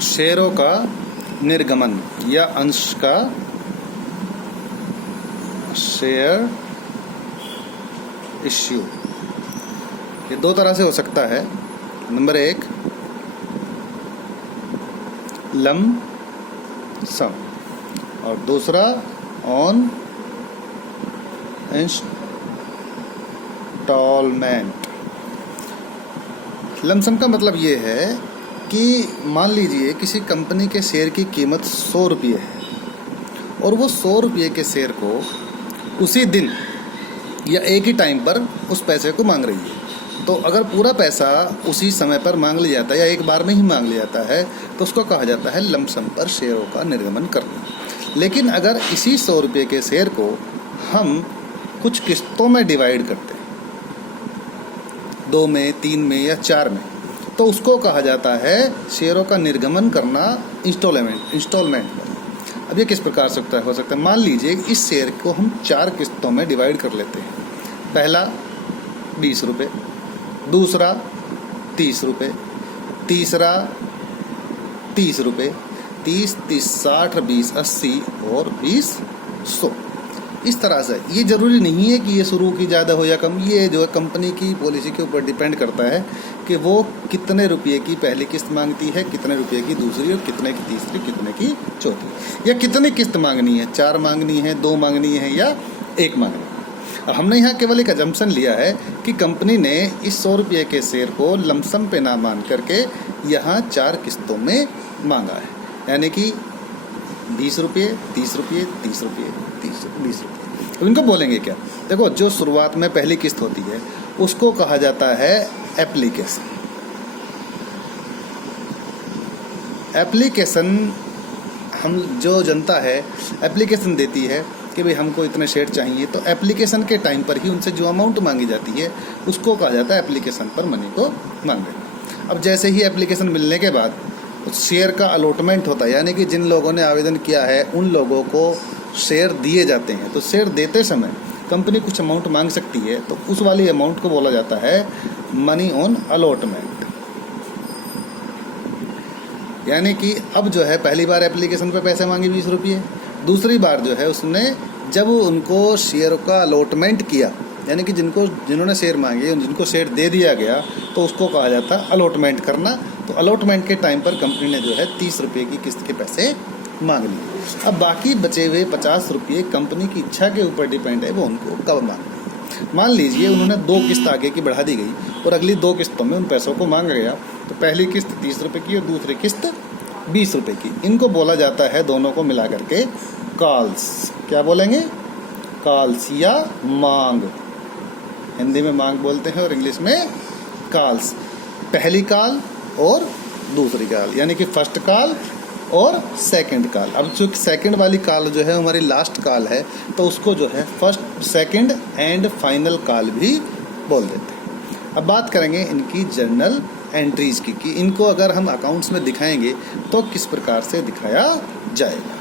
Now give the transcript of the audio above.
शेयरों का निर्गमन या अंश का शेयर इश्यू, ये दो तरह से हो सकता है। नंबर 1 लम सम और दूसरा ऑन इंस्टॉलमेंट। लमसम का मतलब ये है कि मान लीजिए किसी कंपनी के शेयर की कीमत 100 रुपये है और वो 100 रुपये के शेयर को उसी दिन या एक ही टाइम पर उस पैसे को मांग रही है। तो अगर पूरा पैसा उसी समय पर मांग लिया जाता है या एक बार में ही मांग लिया जाता है तो उसको कहा जाता है लमसम पर शेयरों का निर्गमन करना। लेकिन अगर इसी 100 रुपये के शेयर को हम कुछ किस्तों में डिवाइड करते हैं, 2 में, 3 में या 4 में, तो उसको कहा जाता है शेयरों का निर्गमन करना इंस्टॉलमेंट पर। अब ये किस प्रकार से हो सकता है? मान लीजिए इस शेयर को हम 4 किस्तों में डिवाइड कर लेते हैं। पहला 20 रुपये, दूसरा 30 रुपये, तीसरा 30 रुपये, 30, 30, 60, 20, 80 और 20, 100। इस तरह से ये ज़रूरी नहीं है कि ये शुरू की ज़्यादा हो या कम, ये जो है कंपनी की पॉलिसी के ऊपर डिपेंड करता है कि वो कितने रुपये की पहली किस्त मांगती है, कितने रुपये की दूसरी और कितने की तीसरी, कितने की चौथी, या कितनी किस्त मांगनी है, 4 मांगनी है, 2 मांगनी है या 1 मांगनी है। और हमने यहाँ केवल एक अजम्पशन लिया है कि कंपनी ने इस 100 रुपये के शेयर को लमसम पे ना मान करके यहाँ 4 किस्तों में मांगा है, यानी कि 20 रुपये, 30 रुपये, 30 रुपये, 20 रुपये। तो इनको बोलेंगे क्या? देखो, जो शुरुआत में पहली किस्त होती है उसको कहा जाता है एप्लीकेशन। एप्लीकेशन हम जो जनता है एप्लीकेशन देती है कि भाई हमको इतने शेयर चाहिए, तो एप्लीकेशन के टाइम पर ही उनसे जो अमाउंट मांगी जाती है उसको कहा जाता है एप्लीकेशन पर मनी को मांगे। अब जैसे ही एप्लीकेशन मिलने के बाद शेयर का अलॉटमेंट होता है, यानी कि जिन लोगों ने आवेदन किया है उन लोगों को शेयर दिए जाते हैं। तो शेयर देते समय कंपनी कुछ अमाउंट मांग सकती है, तो उस वाली अमाउंट को बोला जाता है मनी ऑन अलॉटमेंट। यानी कि अब जो है पहली बार एप्लीकेशन पे पैसे मांगे 20 रुपये, दूसरी बार जो है उसने जब उनको शेयर का अलॉटमेंट किया, यानी कि जिन्होंने शेयर मांगे जिनको शेयर दे दिया गया, तो उसको कहा जाता है अलॉटमेंट करना। तो अलॉटमेंट के टाइम पर कंपनी ने जो है 30 रुपये की किस्त के पैसे मांग लिए। अब बाकी बचे हुए 50 रुपये कंपनी की इच्छा के ऊपर डिपेंड है वो उनको कब मांगना। मान लीजिए उन्होंने 2 किस्त आगे की बढ़ा दी गई और अगली 2 किस्तों में उन पैसों को मांगा गया, तो पहली किस्त 30 रुपये की और दूसरी किस्त 20 रुपये की। इनको बोला जाता है दोनों को मिला करके कॉल्स। क्या बोलेंगे? कॉल्स या मांग। हिंदी में मांग बोलते हैं और इंग्लिश में कॉल्स। पहली कॉल और दूसरी कॉल, यानी कि फर्स्ट कॉल और सेकंड कॉल। अब जो सेकंड वाली कॉल जो है हमारी लास्ट कॉल है, तो उसको जो है first, second and final call भी बोल देते हैं। अब बात करेंगे इनकी जर्नल एंट्रीज की कि इनको अगर हम अकाउंट्स में दिखाएंगे तो किस प्रकार से दिखाया जाएगा।